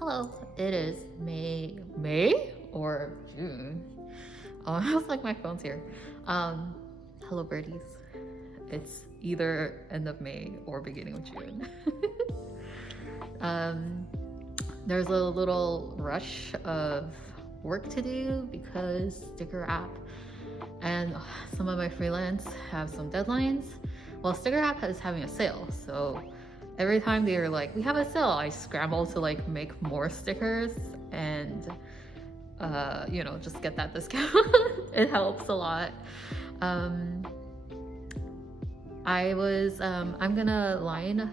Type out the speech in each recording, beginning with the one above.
Hello, it is May or June. Oh, I was like my phone's here. Hello birdies. It's either end of May or beginning of June. um, there's a little rush of work to do because Sticker App and some of my freelance have some deadlines. Well, Sticker App is having a sale, so every time they're like, we have a sale, I scramble to like make more stickers and just get that discount. It helps a lot. I'm gonna line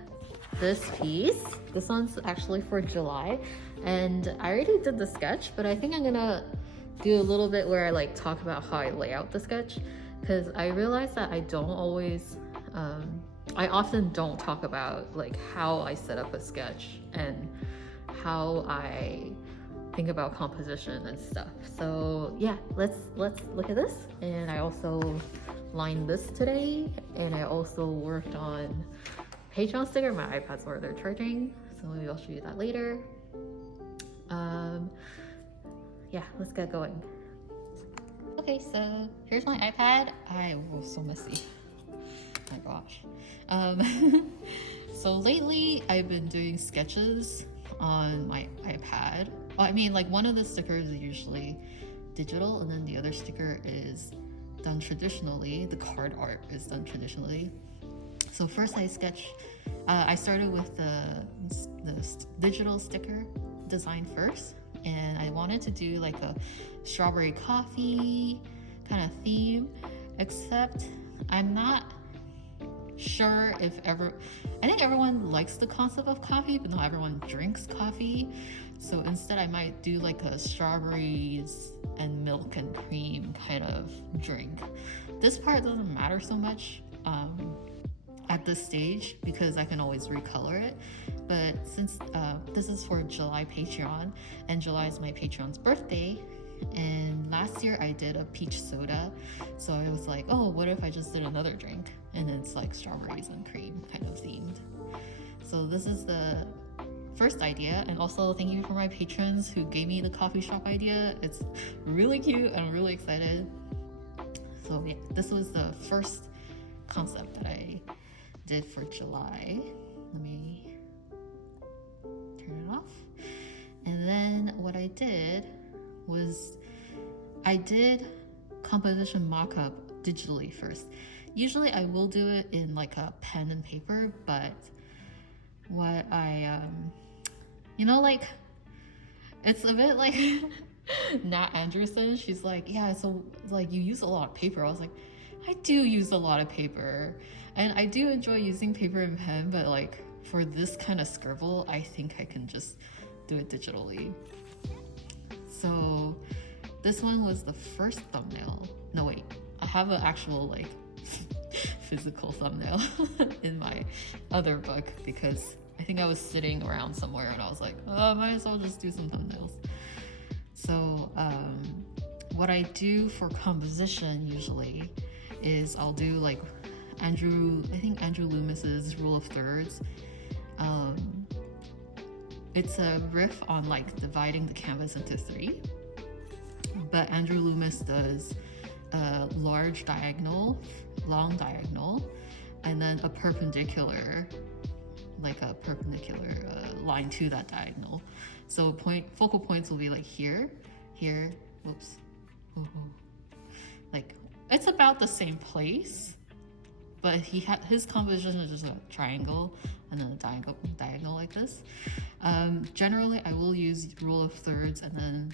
this piece. This one's actually for July, and I already did the sketch, but I think I'm gonna do a little bit where I like talk about how I lay out the sketch, because I realized that I often don't talk about like how I set up a sketch and how I think about composition and stuff. So yeah, let's look at this. And I also lined this today, and I also worked on Patreon sticker. My iPad's where they're charging, so maybe I'll show you that later. Yeah, let's get going. Okay, so here's my iPad. Was so messy. My gosh. So lately I've been doing sketches on my iPad. Well, I mean, like one of the stickers is usually digital, and then the other sticker is done traditionally. The card art is done traditionally. So first I started with the digital sticker design first, and I wanted to do like a strawberry coffee kind of theme, except I'm not sure I think everyone likes the concept of coffee, but not everyone drinks coffee. So instead I might do like a strawberries and milk and cream kind of drink. This part doesn't matter so much at this stage because I can always recolor it. But since this is for July Patreon, and July is my Patreon's birthday, and last year I did a peach soda, so I was like, oh, what if I just did another drink and it's like strawberries and cream kind of themed. So this is the first idea, and also thank you for my patrons who gave me the coffee shop idea. It's really cute and I'm really excited. So yeah, this was the first concept that I did for July. Let me turn it off. And then what I did was I did composition mock-up digitally first. Usually I will do it in like a pen and paper, but what I like, it's a bit like Nat Anderson. She's like, yeah, so like you use a lot of paper. I was like, I do use a lot of paper, and I do enjoy using paper and pen, but like for this kind of scribble, I think I can just do it digitally. So this one was the first thumbnail. No wait, I have an actual like physical thumbnail in my other book, because I think I was sitting around somewhere and I was like, oh, might as well just do some thumbnails. So what I do for composition usually is I'll do like Andrew Loomis's rule of thirds. It's a riff on like dividing the canvas into three, but Andrew Loomis does a large diagonal, long diagonal, and then a perpendicular line to that diagonal. So focal points will be like here, whoops, like it's about the same place, but his composition is just a triangle and then a diagonal like this. Generally I will use rule of thirds and then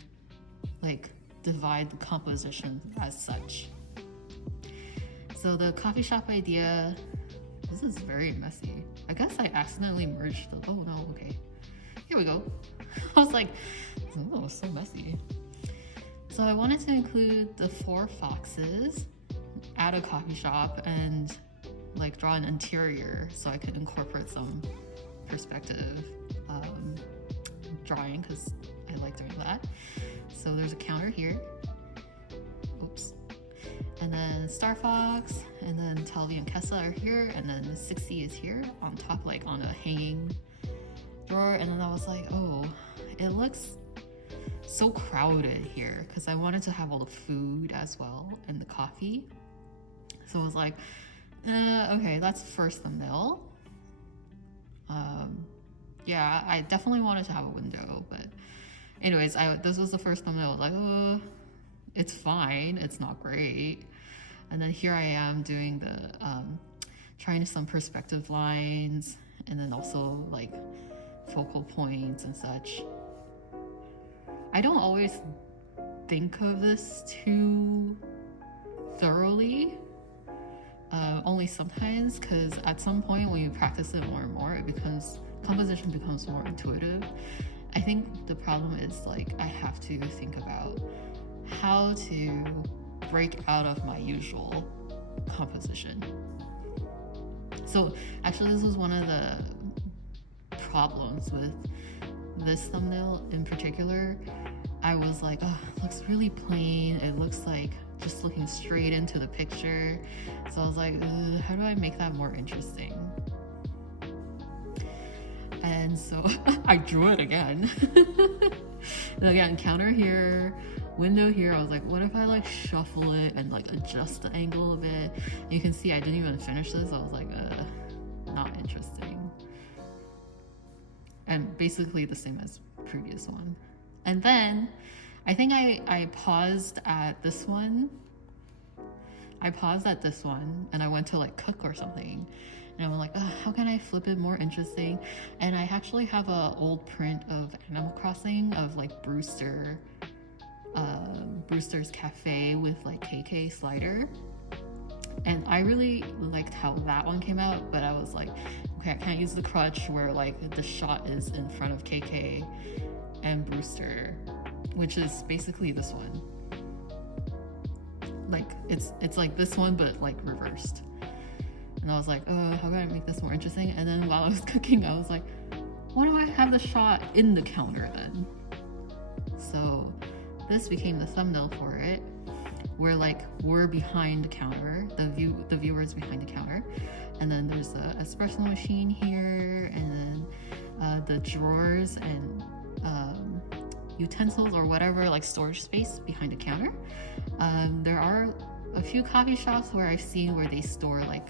like divide the composition as such. So the coffee shop idea, this is very messy. I guess I accidentally merged the, oh no, okay. Here we go. I was like, oh, so messy. So I wanted to include the 4 foxes at a coffee shop and like draw an interior so I could incorporate some perspective drawing, because I like doing that. So there's a counter here. Oops. And then Star Fox, and then Talvi and Kessa are here, and then 60 is here on top, like on a hanging drawer. And then I was like, oh, it looks so crowded here because I wanted to have all the food as well and the coffee. So I was like, okay, that's first thumbnail. Yeah, I definitely wanted to have a window, but anyways, this was the first thumbnail. I was like, oh, it's fine, it's not great. And then here I am doing the trying some perspective lines, and then also like focal points and such. I don't always think of this too thoroughly, only sometimes, because at some point when you practice it more and more, composition becomes more intuitive. I think the problem is like I have to think about how to break out of my usual composition. So actually this was one of the problems with this thumbnail in particular. I was like, oh, it looks really plain. It looks like just looking straight into the picture. So I was like, how do I make that more interesting? And so I drew it again. And again, counter here, window here. I was like, what if I like shuffle it and like adjust the angle a bit? And you can see I didn't even finish this. I was like, not interesting. And basically the same as previous one. And then I think I paused at this one. And I went to like cook or something. And I'm like, oh, how can I flip it more interesting? And I actually have an old print of Animal Crossing of like Brewster's Cafe with like KK slider. And I really liked how that one came out, but I was like, okay, I can't use the crutch where like the shot is in front of KK and Brewster, which is basically this one. Like it's like this one, but like reversed. And I was like, oh, how can I make this more interesting? And then while I was cooking, I was like, why do I have the shot in the counter then? So this became the thumbnail for it, where like we're behind the counter, the viewer's behind the counter, and then there's the espresso machine here, and then the drawers and utensils or whatever, like storage space behind the counter. There are a few coffee shops where I've seen where they store like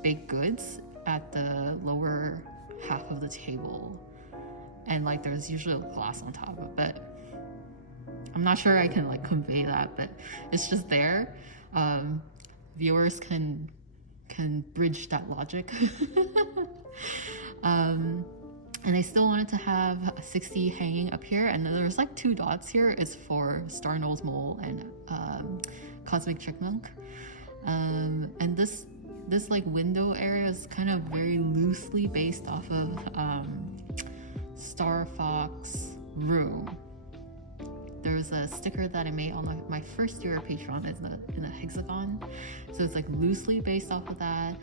baked goods at the lower half of the table, and like there's usually a glass on top of it, but I'm not sure I can like convey that, but it's just there. Viewers can bridge that logic. And I still wanted to have a 60 hanging up here, and there's like 2 dots here. It's for Star Nose Mole and Cosmic Chipmunk. And this like window area is kind of very loosely based off of Star Fox Room. There's a sticker that I made on my first year of Patreon in a hexagon, so it's like loosely based off of that.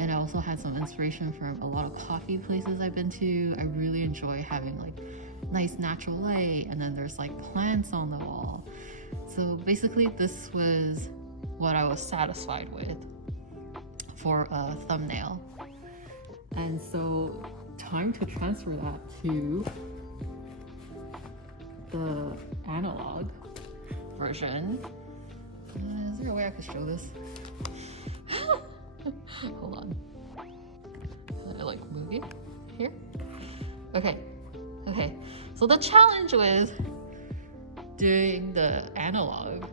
And I also had some inspiration from a lot of coffee places I've been to. I really enjoy having like nice natural light, and then there's like plants on the wall. So basically this was what I was satisfied with for a thumbnail. And so time to transfer that to the analog version. Is there a way I could show this? Hold on. I like move it here. Okay. So the challenge with doing the analog,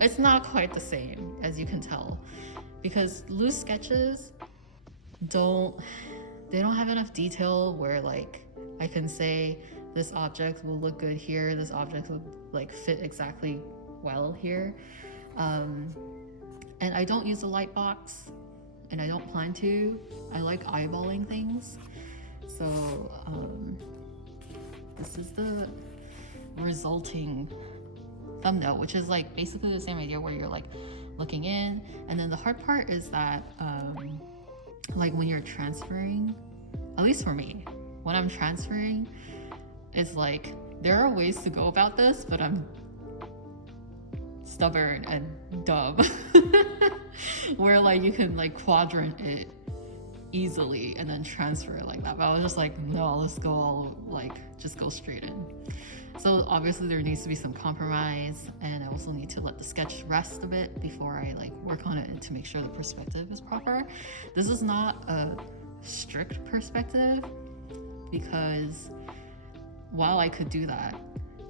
it's not quite the same, as you can tell, because loose sketches don't have enough detail where like I can say this object will look good here, this object will like fit exactly well here. And I don't use a light box, and I don't plan to. I like eyeballing things. So this is the resulting thumbnail, which is like basically the same idea where you're like looking in. And then the hard part is that like when you're transferring, at least for me, when I'm transferring, it's like there are ways to go about this, but I'm stubborn and dumb. Where like you can like quadrant it easily and then transfer it like that. But I was just like, no, let's go all like just go straight in. So obviously there needs to be some compromise, and I also need to let the sketch rest a bit before I like work on it to make sure the perspective is proper. This is not a strict perspective, because while I could do that,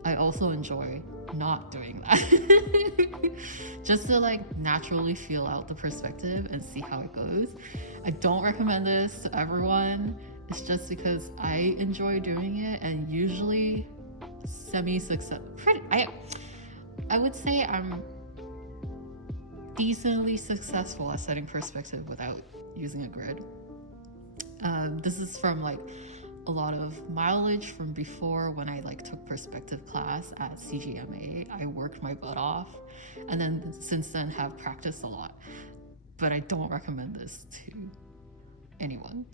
I also enjoy not doing that. Just to like naturally feel out the perspective and see how it goes. I don't recommend this to everyone. It's just because I enjoy doing it, and usually semi-success. I would say I'm decently successful at setting perspective without using a grid. This is from like a lot of mileage from before when I like took perspective class at CGMA. I worked my butt off, and then since then have practiced a lot. But I don't recommend this to anyone.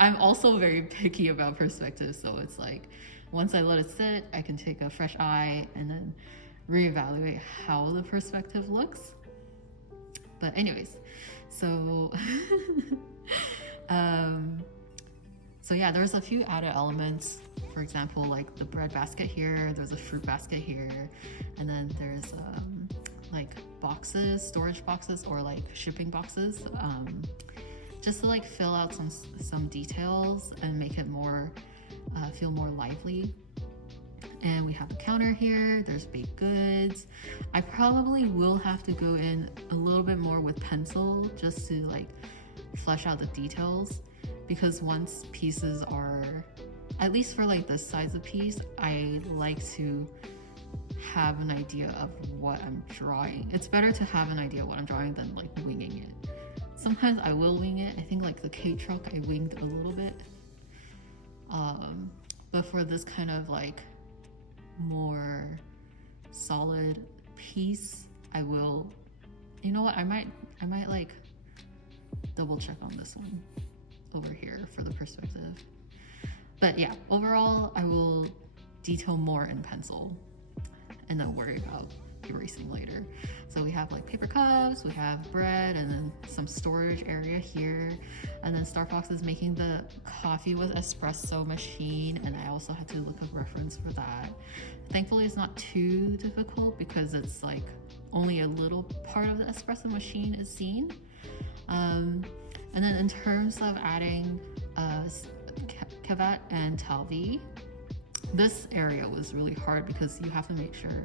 I'm also very picky about perspective, so it's like once I let it sit, I can take a fresh eye and then reevaluate how the perspective looks. But anyways, so so yeah, there's a few added elements. For example, like the bread basket here, there's a fruit basket here, and then there's like boxes, storage boxes, or like shipping boxes, just to like fill out some details and make it more feel more lively. And we have a counter here, there's baked goods. I probably will have to go in a little bit more with pencil just to like flesh out the details, because once pieces are, at least for like this size of piece, I like to have an idea of what I'm drawing. It's better to have an idea of what I'm drawing than like winging it. Sometimes I will wing it. I think like the K truck I winged a little bit. But for this kind of like more solid piece, I will, you know what, I might like double check on this one over here for the perspective. But yeah, overall I will detail more in pencil and then worry about erasing later. So we have like paper cups, we have bread, and then some storage area here. And then Star Fox is making the coffee with espresso machine, and I also had to look up reference for that. Thankfully it's not too difficult because it's like only a little part of the espresso machine is seen. And then in terms of adding cavat and talvi, this area was really hard because you have to make sure,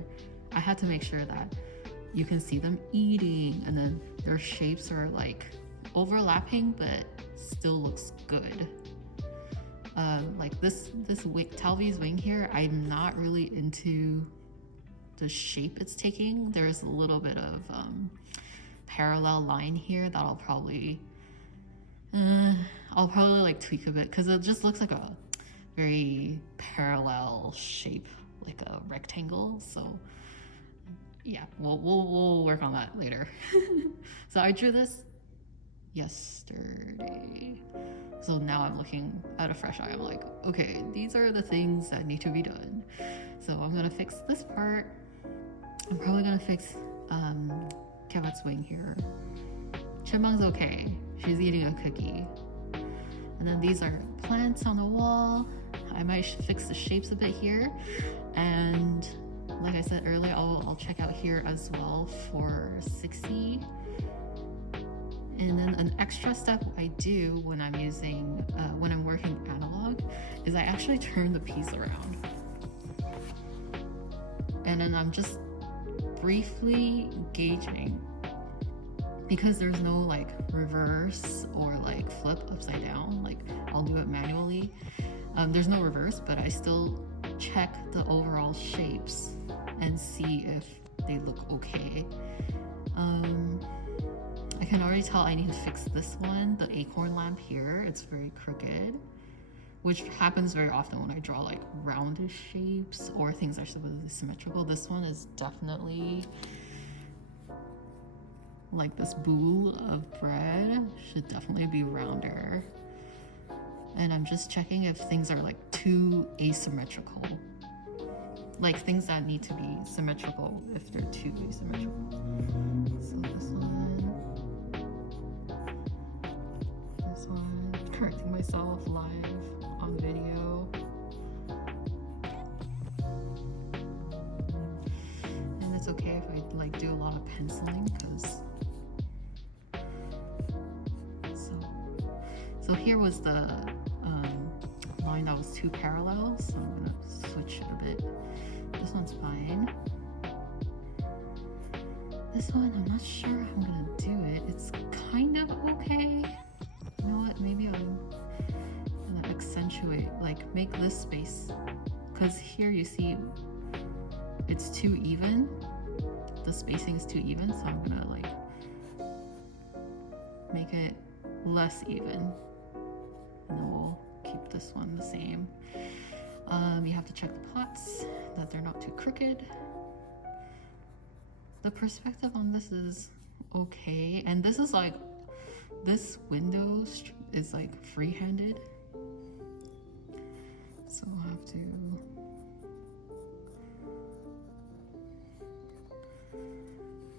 I had to make sure that you can see them eating, and then their shapes are like overlapping but still looks good. Like this wing, Talvi's wing here, I'm not really into the shape it's taking. There's a little bit of parallel line here that I'll probably like tweak a bit, because it just looks like a very parallel shape, like a rectangle. So yeah, we'll work on that later. So I drew this yesterday, so now I'm looking at a fresh eye. I'm like, okay, these are the things that need to be done. So I'm gonna fix this part. I'm probably gonna fix Kevin's wing here. Chipmunk's okay, she's eating a cookie. And then these are plants on the wall. I might fix the shapes a bit here, and like I said earlier, I'll check out here as well for 60. And then an extra step I do when I'm using when I'm working analog is I actually turn the piece around, and then I'm just briefly gauging, because there's no like reverse or like flip upside down, like I'll do it manually. There's no reverse, but I still check the overall shapes and see if they look okay. I can already tell I need to fix this one, the acorn lamp here. It's very crooked, which happens very often when I draw like roundish shapes or things that are supposedly symmetrical. This one is definitely like this bowl of bread should definitely be rounder. And I'm just checking if things are like too asymmetrical. Like things that need to be symmetrical if they're too asymmetrical. So this one. correcting myself live on video. And it's okay if I like do a lot of penciling because so here was the line that was too parallel, so I'm gonna switch it a bit. This one's fine. This one, I'm not sure how I'm gonna do it. It's kind of okay. You know what, maybe I'm gonna accentuate, like make this space. Because here you see it's too even. The spacing is too even, so I'm gonna like make it less even. And then we'll keep this one the same. You have to check the pots, that they're not too crooked. The perspective on this is okay. And this is like, this window is like free-handed. So I'll have to...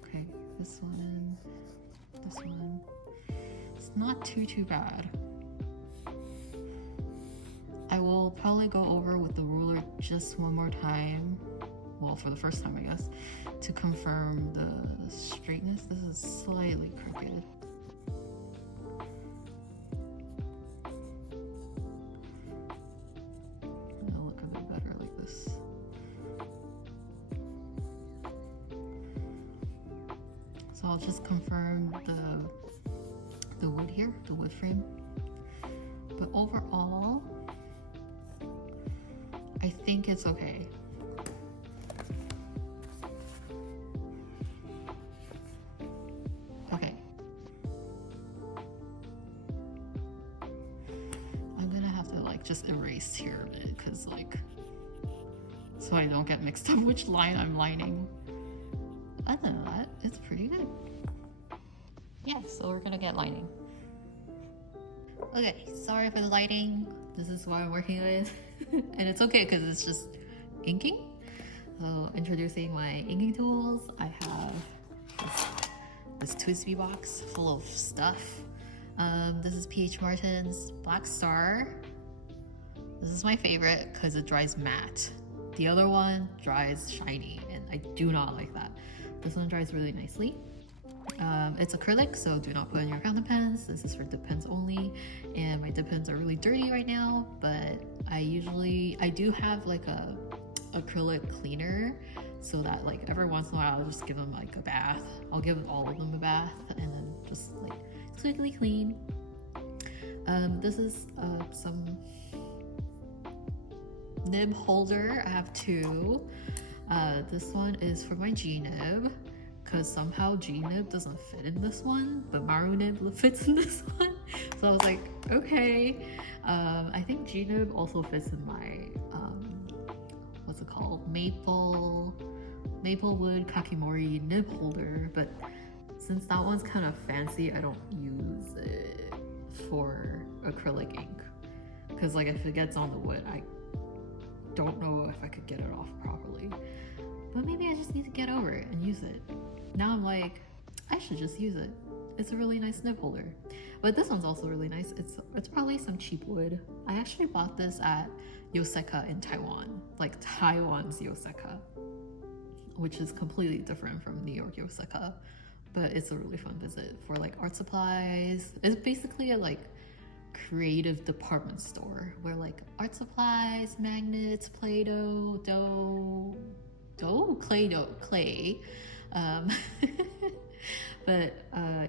Okay, this one. It's not too bad. I will probably go over with the ruler just one more time. Well, for the first time, I guess, to confirm the straightness. This is slightly crooked. It'll look a bit better like this. So I'll just confirm the wood here, the wood frame. But overall, I think it's okay. Okay. I'm gonna have to like just erase here a bit, cause like, so I don't get mixed up which line I'm lining. Other than that, it's pretty good. Yeah, so we're gonna get lining. Okay, sorry for the lighting. This is what I'm working with. And it's okay because it's just inking. So introducing my inking tools, I have this Twisby box full of stuff. This is PH Martin's Black Star. This is my favorite because it dries matte. The other one dries shiny, and I do not like that. This one dries really nicely. It's acrylic, so do not put in your fountain pens. This is for dip pens only, and my dip pens are really dirty right now, but I do have like a acrylic cleaner, so that like every once in a while I'll just give them like a bath. I'll give all of them a bath and then just like squeaky clean. This is some nib holder. I have two. This one is for my G nib, because somehow G nib doesn't fit in this one, but Maru nib fits in this one. So I was like, okay. I think G nib also fits in my what's it called? Maplewood Kakimori nib holder, but since that one's kind of fancy, I don't use it for acrylic ink. Because like if it gets on the wood, I don't know if I could get it off properly. But maybe I just need to get over it and use it. Now I'm like, I should just use it. It's a really nice nib holder. But this one's also really nice. It's probably some cheap wood. I actually bought this at Yoseka in Taiwan, like Taiwan's Yoseka, which is completely different from New York Yoseka. But it's a really fun visit for like art supplies. It's basically a like creative department store where like art supplies, magnets, Play-Doh, clay. But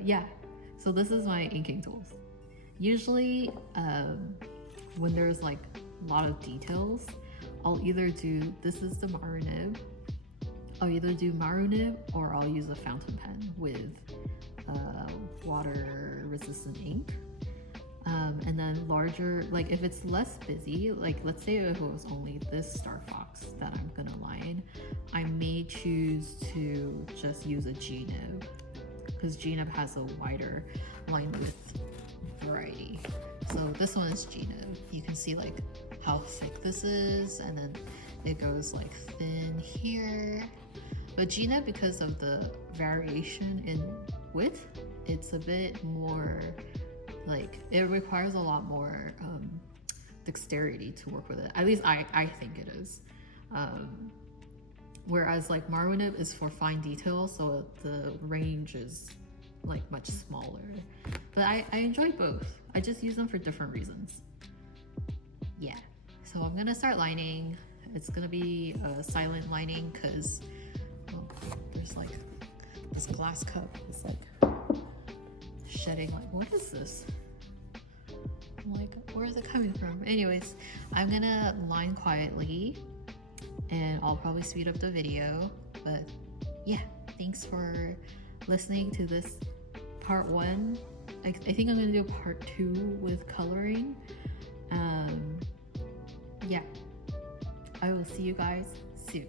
yeah, so this is my inking tools. Usually when there's like a lot of details, I'll either do, this is the Maru nib, I'll either do Maru nib or I'll use a fountain pen with water resistant ink. And then larger, like if it's less busy, like let's say if it was only this Star Fox that I'm gonna line, I may choose to just use a G nib, because G nib has a wider line width variety. So this one is G nib. You can see like how thick this is, and then it goes like thin here. But G nib, because of the variation in width, it's a bit more like it requires a lot more dexterity to work with it. At least I think it is. Whereas like marionette is for fine detail, so the range is like much smaller. But I enjoy both. I just use them for different reasons. Yeah, so I'm gonna start lining. It's gonna be a silent lining because there's like this glass cup. It's like shedding, like, what is this? Like, where is it coming from? Anyways, I'm gonna line quietly and I'll probably speed up the video. But yeah, thanks for listening to this part 1. I think I'm gonna do part 2 with coloring. Yeah, I will see you guys soon.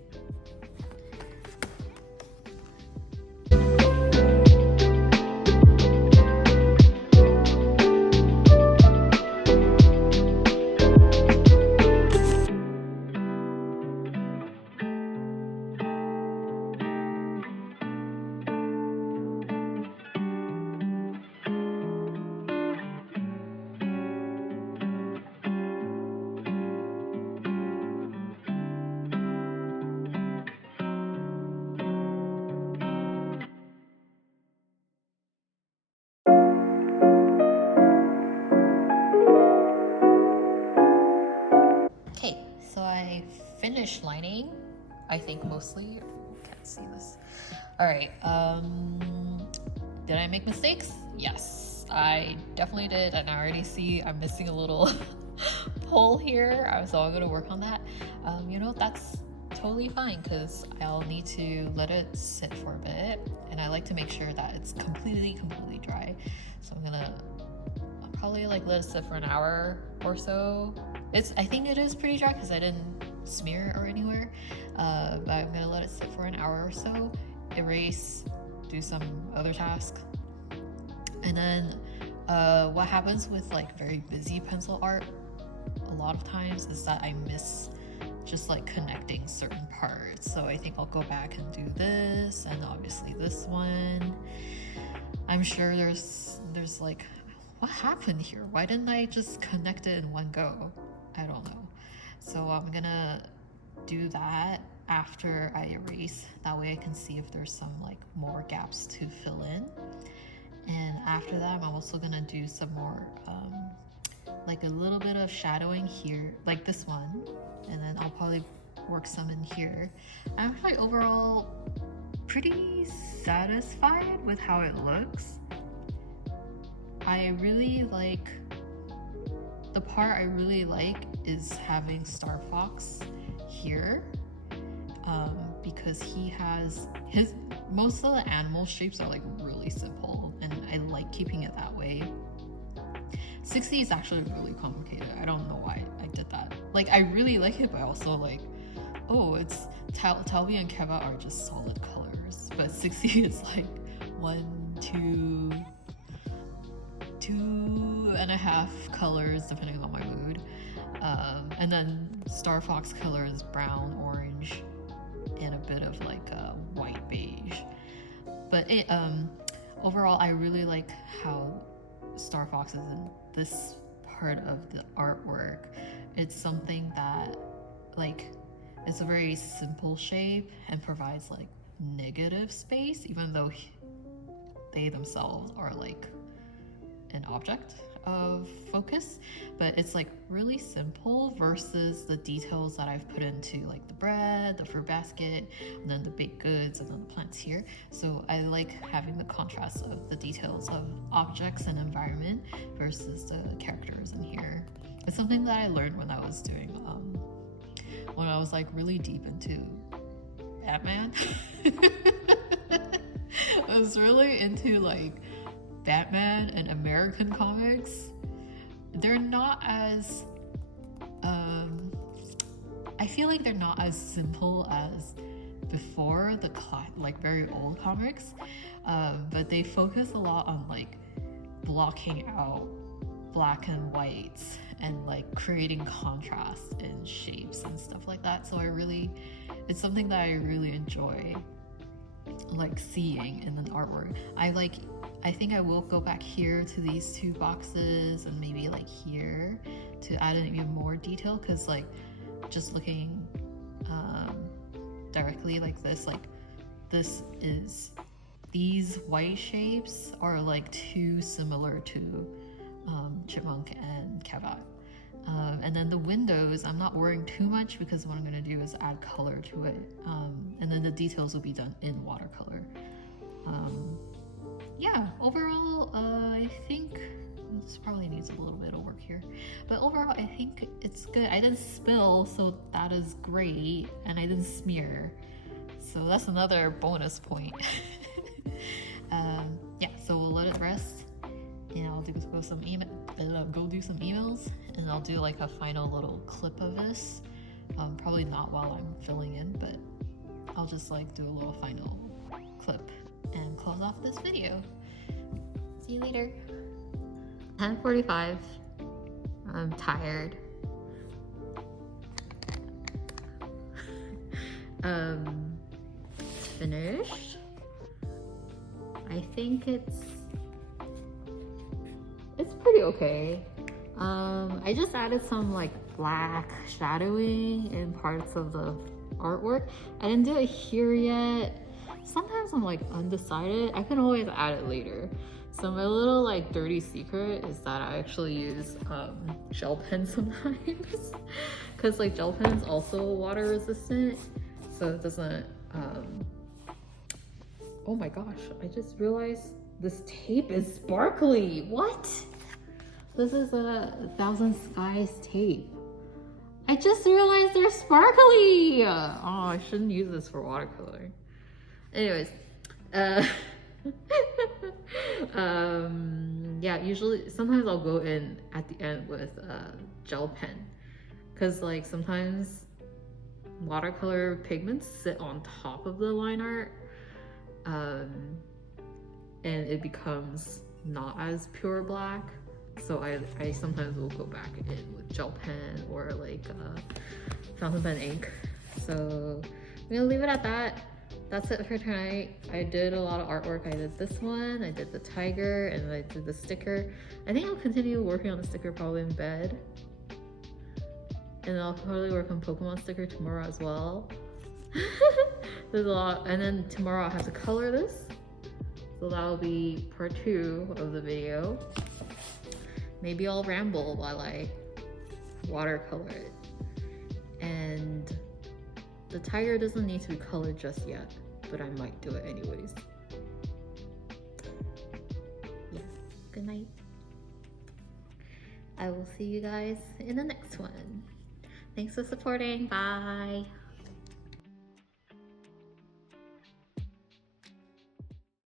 Okay, so I finished lining, I think mostly. Can't see this. All right, did I make mistakes? Yes, I definitely did, and I already see I'm missing a little pole here, so I'm gonna work on that. You know, that's totally fine because I'll need to let it sit for a bit, and I like to make sure that it's completely dry. So I'll probably like let it sit for an hour or so. I think it is pretty dry because I didn't smear or anywhere, but I'm gonna let it sit for an hour or so, erase, do some other task. And then what happens with like very busy pencil art a lot of times is that I miss just like connecting certain parts. So I think I'll go back and do this, and obviously this one. I'm sure there's like, what happened here? Why didn't I just connect it in one go? I don't know. So I'm gonna do that after I erase. That way I can see if there's some like more gaps to fill in. And after that, I'm also gonna do some more like a little bit of shadowing here, like this one, and then I'll probably work some in here. I'm actually overall pretty satisfied with how it looks. I really like, the part I really like is having Star Fox here, because he has most of the animal shapes are like really simple, and I like keeping it that way. 60 is actually really complicated. I don't know why I did that. Like, I really like it, but also like, oh, it's Talvi and Keva are just solid colors, but 60 is like 1, 2, 2.5 colors depending on my mood, and then Star Fox color is brown, orange, and a bit of like a white beige. But overall, I really like how Star Fox is in this part of the artwork. It's something that like, it's a very simple shape and provides like negative space, even though they themselves are like an object of focus, but it's like really simple versus the details that I've put into like the bread, the fruit basket, and then the baked goods, and then the plants here. So I like having the contrast of the details of objects and environment versus the characters in here. It's something that I learned when I was doing when I was like really deep into Batman. I was really into like Batman and American comics. They're not as I feel like they're not as simple as before the like very old comics, but they focus a lot on like blocking out black and whites and like creating contrast in shapes and stuff like that. So it's something that I really enjoy. like seeing in an artwork. I think I will go back here to these two boxes and maybe like here to add in even more detail, because like just looking directly like this, like these white shapes are like too similar to chipmunk and cavat. And then the windows, I'm not worrying too much because what I'm going to do is add color to it. And then the details will be done in watercolor. Yeah, overall, I think this probably needs a little bit of work here. But overall, I think it's good. I didn't spill, so that is great. And I didn't smear. So that's another bonus point. Yeah, so we'll let it rest. And I'll go do some emails, and I'll do like a final little clip of this. Probably not while I'm filling in, but I'll just like do a little final clip and close off this video. See you later. 10:45. I'm tired. It's finished. I think it's pretty okay. I just added some like black shadowing in parts of the artwork. I didn't do it here yet. Sometimes I'm like undecided. I can always add it later. So my little like dirty secret is that I actually use gel pens sometimes, because like gel pen is also water resistant, so it doesn't oh my gosh, I just realized this tape is sparkly. What? This is a Thousand Skies tape. I just realized they're sparkly. Oh, I shouldn't use this for watercolor. Anyways, yeah, usually sometimes I'll go in at the end with a gel pen, because like sometimes watercolor pigments sit on top of the line art, and it becomes not as pure black. So I sometimes will go back in with gel pen or like fountain pen ink. So I'm gonna leave it at that. That's it for tonight. I did a lot of artwork. I did this one, I did the tiger, and I did the sticker. I think I'll continue working on the sticker probably in bed. And I'll probably work on Pokemon sticker tomorrow as well. There's a lot. And then tomorrow I'll have to color this. So that'll be part 2 of the video. Maybe I'll ramble while I watercolor it. And the tiger doesn't need to be colored just yet, but I might do it anyways. Yeah, good night. I will see you guys in the next one. Thanks for supporting. Bye.